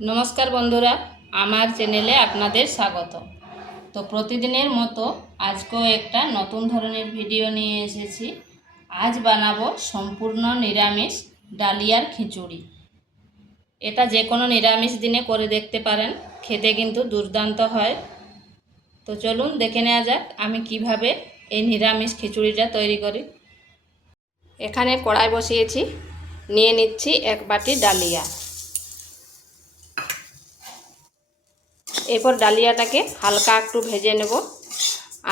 নমস্কার বন্ধুরা, আমার চ্যানেলে আপনাদের স্বাগত। তো প্রতিদিনের মতো আজকেও একটা নতুন ধরনের ভিডিও নিয়ে এসেছি। আজ বানাবো সম্পূর্ণ নিরামিষ ডালিয়ার খিচুড়ি। এটা যে কোনো নিরামিষ দিনে করে দেখতে পারেন, খেতে কিন্তু দুর্দান্ত হয়। তো চলুন দেখে নেওয়া যাক আমি কিভাবে এই নিরামিষ খিচুড়িটা তৈরি করি। এখানে কড়াই বসিয়েছি, নিয়ে নিচ্ছি এক বাটি ডালিয়া। এরপর ডালিয়াটাকে হালকা একটু ভেজে নেব।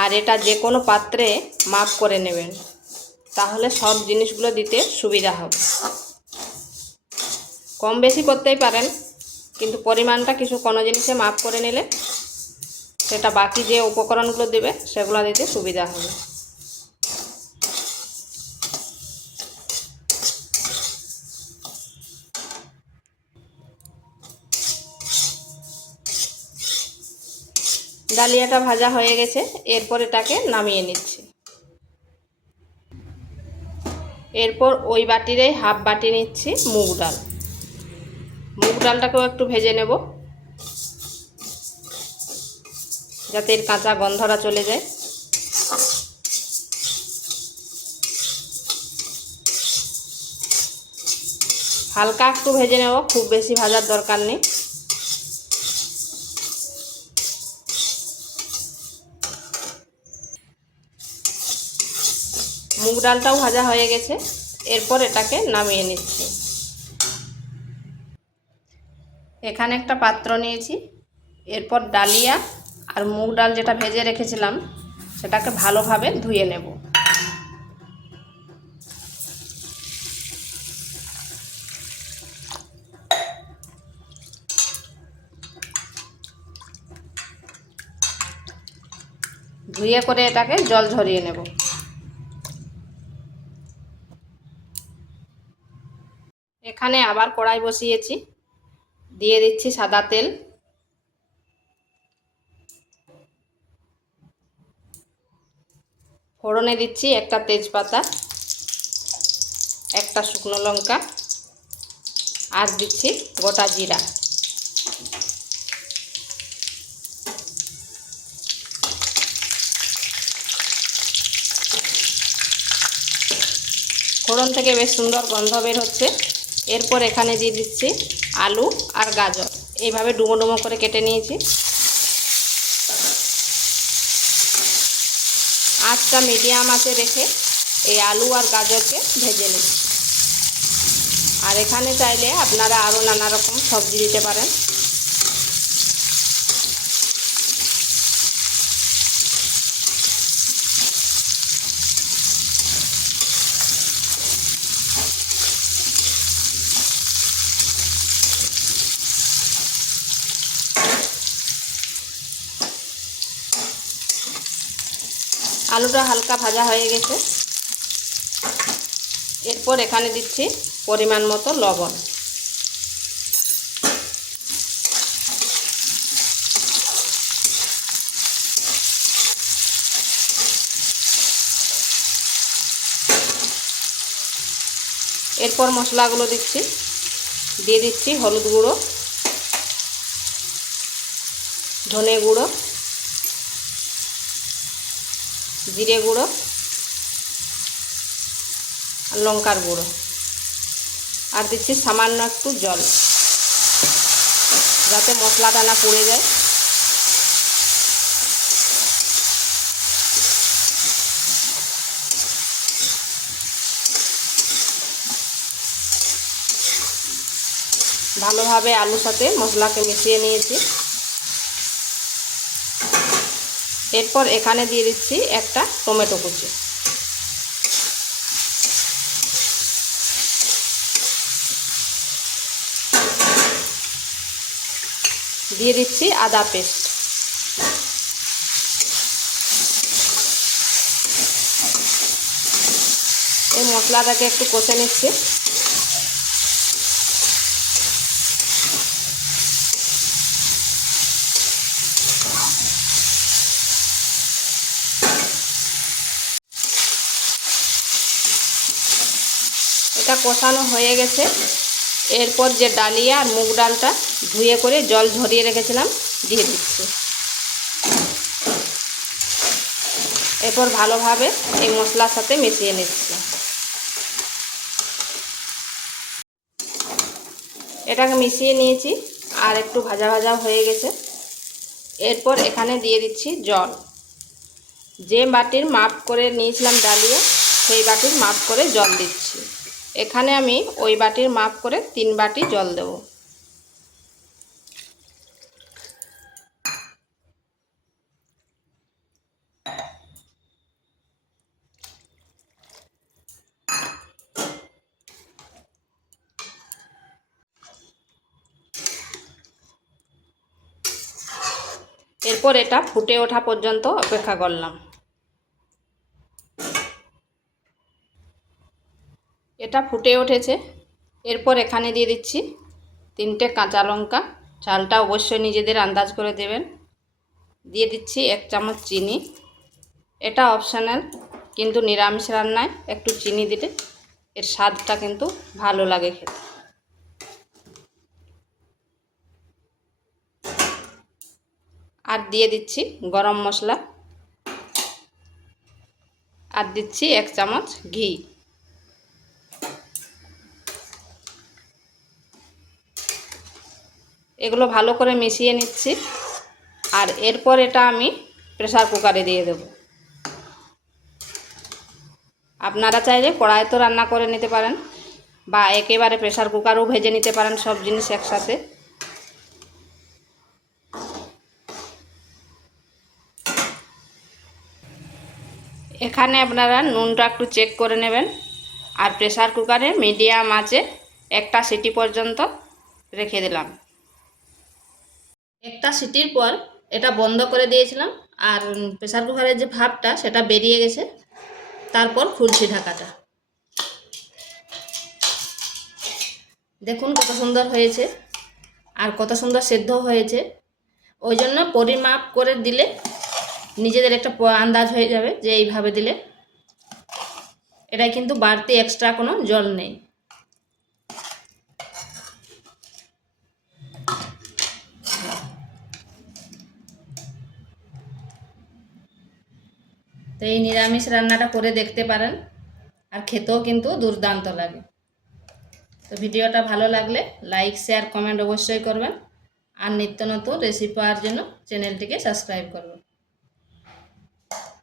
আর এটা যে কোনো পাত্রে মাপ করে নেবেন, তাহলে সব জিনিসগুলো দিতে সুবিধা হবে। কম বেশি করতেই পারেন, কিন্তু পরিমাণটা কিছু কোনো জিনিসে মাপ করে নিলে সেটা বাকি যে উপকরণগুলো দেবে সেগুলো দিতে সুবিধা হবে। ডালিয়াটা ভাজা হয়ে গেছে, এরপর এটাকে নামিয়ে নিচ্ছি। এরপর ওই বাটিরেই হাফ বাটি নিচ্ছি মুগ ডাল। মুগ ডালটাকেও একটু ভেজে নেব, যাতে এর কাঁচা গন্ধটা চলে যায়। হালকা একটু ভেজে নেব, খুব বেশি ভাজার দরকার নেই। মুগ ডালটাও ভাজা হয়ে গেছে, এরপর এটাকে নামিয়ে নিচ্ছি। এখানে একটা পাত্র নিয়েছি, এরপর ডালিয়া আর মুগ ডাল যেটা ভেজে রেখেছিলাম সেটাকে ভালোভাবে ধুয়ে নেব। ধুয়ে করে এটাকে জল ঝরিয়ে নেব। এখানে আবার কড়াই বসিয়েছি, দিয়ে দিচ্ছি সাদা তেল। ফোড়নে দিচ্ছি একটা তেজপাতা, একটা শুকনো লঙ্কা, আর দিচ্ছি গোটা জিরা। ফোড়ন থেকে বেশ সুন্দর গন্ধ বের হচ্ছে। এরপর এখানে দিয়ে দিচ্ছি আলু আর গাজর, এইভাবে ডুমো ডুমো করে কেটে নিয়েছি। আঁচটা মিডিয়াম আঁচে রেখে এই আলু আর গাজরকে ভেজে নিচ্ছি। আর এখানে চাইলে আপনারা আরও নানা রকম সবজি দিতে পারেন। আলুটা হালকা ভাজা হয়ে গেছে, এরপর এখানে দিচ্ছি পরিমাণ মতো লবণ। এরপর মশলাগুলো দিচ্ছি, দিয়ে দিচ্ছি হলুদ গুঁড়ো, ধনে গুঁড়ো, জিরে গুঁড়ো আর লঙ্কার গুঁড়ো, আর দিচ্ছি সামান্য একটু জল, যাতে মশলাটা না পুড়ে যায়। ভালোভাবে আলুর সাথে মশলাকে মিশিয়ে নিয়েছি। এরপর এখানে দিয়ে দিচ্ছি একটা টমেটো কুচি। দিয়ে দিচ্ছি আদা পেস্ট। এই মশলাটাকে একটু কষে নিচ্ছি। এটা কষানো হয়ে গেছে, এরপর যে ডালিয়া আর মুগ ডালটা ধুয়ে করে জল ঝরিয়ে রেখেছিলাম দিয়ে দিচ্ছি। এরপর ভালোভাবে এই মশলার সাথে মিশিয়ে নিচ্ছি। এটাকে মিশিয়ে নিয়েছি আর একটু ভাজা ভাজা হয়ে গেছে। এরপর এখানে দিয়ে দিচ্ছি জল। যে বাটির মাপ করে নিয়েছিলাম ডালিয়া সেই বাটির মাপ করে জল দিচ্ছি। এখানে আমি ওই বাটির মাপ করে 3 বাটি জল দেব। এরপর এটা ফুটে ওঠা পর্যন্ত অপেক্ষা করলাম। এটা ফুটে উঠেছে। এরপর এখানে দিয়ে দিচ্ছি 3টে কাঁচা লঙ্কা। ঝালটা অবশ্যই নিজেদের আন্দাজ করে দেবেন। দিয়ে দিচ্ছি 1 চামচ চিনি। এটা অপশনাল, কিন্তু নিরামিষ রান্নায় একটু চিনি দিলে এর স্বাদটা কিন্তু ভালো লাগে খেতে। আর দিয়ে দিচ্ছি গরম মশলা। আর দিচ্ছি 1 চামচ ঘি। এগুলো ভালো করে মিশিয়ে নিচ্ছি। আর এরপর এটা আমি প্রেসার কুকারে দিয়ে দেব। আপনারা চাইলে কড়াইতে রান্না করে নিতে পারেন বা একেবারে প্রেসার কুকারও ভেজে নিতে পারেন সব জিনিস একসাথে। এখানে আপনারা নুনটা একটু চেক করে নেবেন। আর প্রেসার কুকারে মিডিয়াম আঁচে 1টা সিটি পর্যন্ত রেখে দিলাম। 1টা সিটির পর এটা বন্ধ করে দিয়েছিলাম আর প্রেসার কুকারের যে ভাপটা সেটা বেরিয়ে গেছে। তারপর খুলছি ঢাকাটা। দেখুন কত সুন্দর হয়েছে আর কত সুন্দর সেদ্ধ হয়েছে। ওই জন্য পরিমাপ করে দিলে নিজেদের একটা আন্দাজ হয়ে যাবে যে এইভাবে দিলে। এটা কিন্তু বাড়তি এক্সট্রা কোনো জল নেই। তো এই নিরামিষ রান্নাটা করে দেখতে পারেন আর খেতেও কিন্তু দুর্দান্ত লাগে। তো ভিডিওটা ভালো লাগলে লাইক শেয়ার কমেন্ট অবশ্যই করবেন আর নিত্য নতুন রেসিপি পাওয়ার জন্য চ্যানেলটিকে সাবস্ক্রাইব করবেন।